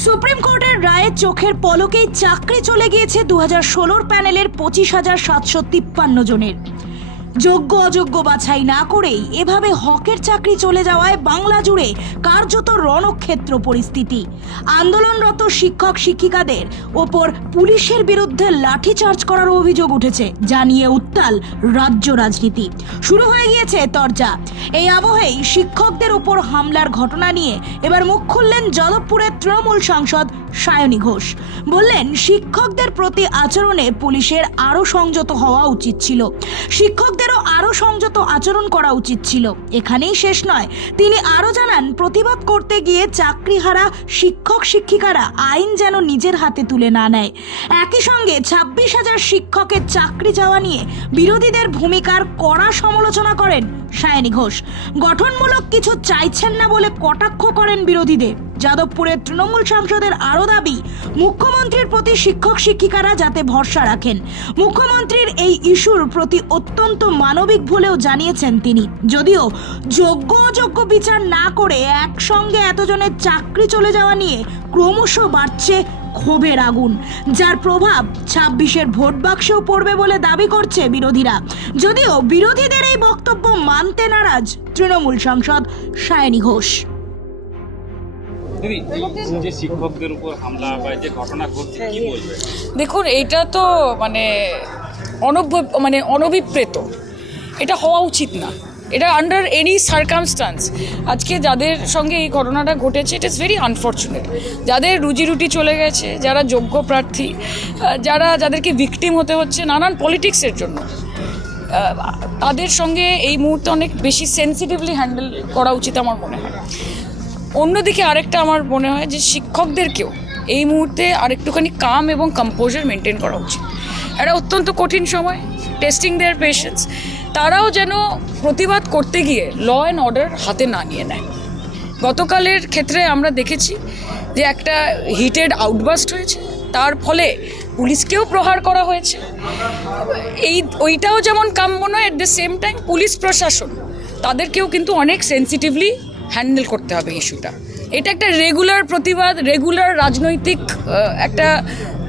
Supreme কোর্টের রায়ে চোখের পলকেই চাকরি চলে গিয়েছে দু হাজার ষোলোর প্যানেলের পঁচিশ হাজার সাতশো তিপ্পান্ন জনের। যোগ্য অযোগ্য বাছাই না করেই এভাবে হকের চাকরি চলে যাওয়ায় বাংলা জুড়ে কার্যত রণক্ষেত্র পরিস্থিতি। আন্দোলনরত শিক্ষক শিক্ষিকাদের ওপর পুলিশের বিরুদ্ধে লাঠিচার্জ করার অভিযোগ উঠেছে, জানিয়ে উত্তাল রাজ্য রাজনীতি। শুরু হয়ে গিয়েছে তরজা। এই আবহেই শিক্ষকদের উপর হামলার ঘটনা নিয়ে এবার মুখ খুললেন যাদবপুরের তৃণমূল সাংসদ সায়নী ঘোষ। বললেন, শিক্ষকদের প্রতি আচরণে পুলিশের আরও সংযত হওয়া উচিত ছিল। শিক্ষকদেরও আরও সংযত আচরণ করা উচিত ছিল। এখানেই শেষ নয়। তিনি আরও জানান, প্রতিবাদ করতে গিয়ে চাকরিহারা শিক্ষক শিক্ষিকারা আইন যেন নিজের হাতে তুলে না নেয়। একই সঙ্গে ছাব্বিশ হাজার শিক্ষকের চাকরি যাওয়া নিয়ে বিরোধীদের ভূমিকার কড়া সমালোচনা করেন সায়নী ঘোষ। গঠনমূলক কিছু চাইছেন না বলে কটাক্ষ করেন বিরোধীদের। যাদবপুরের তৃণমূল সাংসদের আরও দাবি, মুখ্যমন্ত্রীর প্রতি শিক্ষক শিক্ষিকারা যাতে ভরসা রাখেন। মুখ্যমন্ত্রীর এই ইস্যুর প্রতি অত্যন্ত মানবিক বলেও জানিয়েছেন তিনি। যদিও যোগ্য অযোগ্য বিচার না করে একসঙ্গে এতজনের চাকরি চলে যাওয়া নিয়ে ক্রমশ বাড়ছে ক্ষোভের আগুন যার প্রভাব ছাব্বিশের ভোট বাক্সেও পড়বে বলে দাবি করছে বিরোধীরা। যদিও বিরোধীদের এই বক্তব্য মানতে নারাজ তৃণমূল সাংসদ সায়নী ঘোষ। যে শিক্ষকদের উপর হামলা বা যে ঘটনা ঘটছে কি বলবে? দেখুন এটা তো মানে অনভ্য মানে অনভিপ্রেত। এটা হওয়া উচিত না। এটা আন্ডার এনি সার্কামস্টান্স আজকে যাদের সঙ্গে এই ঘটনাটা ঘটেছে ইট ইজ ভেরি আনফর্চুনেট যাদের রুজি রুটি চলে গেছে, যারা যোগ্য প্রার্থী যারা যাদেরকে ভিকটিম হতে হচ্ছে নানান পলিটিক্সের জন্য। তাদের সঙ্গে এই মুহূর্তে অনেক বেশি সেন্সিটিভলি হ্যান্ডেল করা উচিত আমার মনে হয়। অন্যদিকে আরেকটা আমার মনে হয় যে শিক্ষকদেরকেও এই মুহূর্তে আরেকটুখানি কাম এবং কম্পোজার মেনটেন করা উচিত। এটা অত্যন্ত কঠিন সময় টেস্টিং দেয়ার পেশেন্স তারাও যেন প্রতিবাদ করতে গিয়ে ল অ্যান্ড অর্ডার হাতে না নিয়ে নেয়। গতকালের ক্ষেত্রে আমরা দেখেছি যে একটা হিটেড আউটবাস্ট হয়েছে, তার ফলে পুলিশকেও প্রহার করা হয়েছে। এই, ওইটাও যেমন কাম্য নয় at the same time police প্রশাসন, তাদেরকেও কিন্তু অনেক সেন্সিটিভলি হ্যান্ডেল করতে হবে ইস্যুটা এটা একটা রেগুলার প্রতিবাদ রেগুলার রাজনৈতিক একটা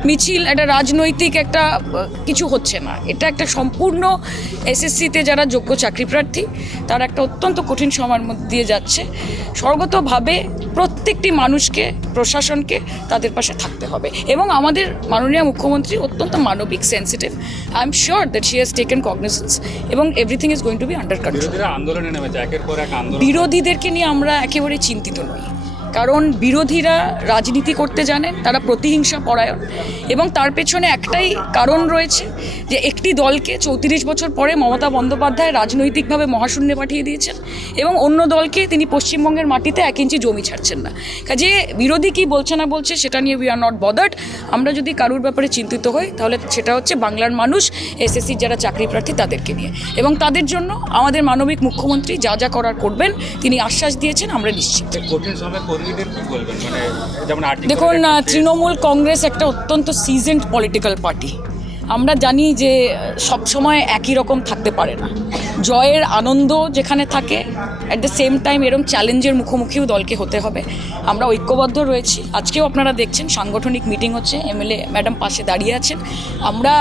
মিছিল একটা রাজনৈতিক একটা কিছু হচ্ছে না। এটা একটা সম্পূর্ণ এসএসসিতে যারা যোগ্য চাকরি প্রার্থী তারা একটা অত্যন্ত কঠিন সময়ের মধ্যে দিয়ে যাচ্ছে। স্বর্গতভাবে প্রত্যেকটি মানুষকে প্রশাসনকে তাদের পাশে থাকতে হবে। এবং আমাদের মাননীয় মুখ্যমন্ত্রী অত্যন্ত মানবিক sensitive I am sure that she has taken cognisance এবং everything is going to be under control বিরোধীদেরকে নিয়ে আমরা একেবারে চিন্তিত নই। কারণ বিরোধীরা রাজনীতি করতে জানেন, তারা প্রতিহিংসা পরায়ণ। এবং তার পেছনে একটাই কারণ রয়েছে যে একটি দলকে চৌত্রিশ বছর পরে মমতা বন্দ্যোপাধ্যায় রাজনৈতিকভাবে মহাশূন্যে পাঠিয়ে দিয়েছেন এবং অন্য দলকে তিনি পশ্চিমবঙ্গের মাটিতে এক ইঞ্চি জমি ছাড়ছেন না। কাজে বিরোধী কি বলছে না বলছে সেটা নিয়ে উই আর নট বদার্ড আমরা যদি কারুর ব্যাপারে চিন্তিত হই, তাহলে সেটা হচ্ছে বাংলার মানুষ এসএসসির যারা চাকরি প্রার্থী তাদেরকে নিয়ে। এবং তাদের জন্য আমাদের মানবিক মুখ্যমন্ত্রী যা যা করার করবেন, তিনি আশ্বাস দিয়েছেন, আমরা নিশ্চিত। মানে দেখুন তৃণমূল কংগ্রেস একটা অত্যন্ত সিজেন্ট পলিটিক্যাল পার্টি আমরা জানি যে সব সময় একই রকম থাকতে পারে না। জয়ের আনন্দ যেখানে থাকে অ্যাট দ্য সেম টাইম এরম চ্যালেঞ্জের মুখোমুখিও দলকে হতে হবে। আমরা ঐক্যবদ্ধ রয়েছি। আজকেও আপনারা দেখছেন সাংগঠনিক মিটিং হচ্ছে। এমএলএ ম্যাডাম পাশে দাঁড়িয়ে আছেন। আমরা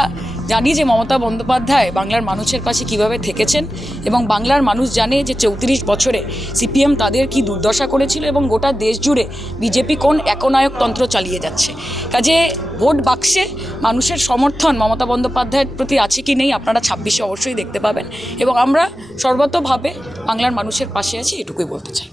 জানি যে মমতা বন্দ্যোপাধ্যায় বাংলার মানুষের পাশে কীভাবে থেকেছেন এবং বাংলার মানুষ জানে যে চৌত্রিশ বছরে সিপিএম তাদের কি দুর্দশা করেছিল এবং গোটা দেশ জুড়ে বিজেপি কোন একনায়কতন্ত্র চালিয়ে যাচ্ছে। কাজে ভোট বাক্সে মানুষের সমর্থন মমতা বন্দ্যোপাধ্যায়ের প্রতি আছে কি নেই আপনারা ছাব্বিশে অবশ্যই দেখতে পাবেন এবং আমরা সর্বতভাবে বাংলার মানুষের পাশে আছি, এটুকুই বলতে চাই।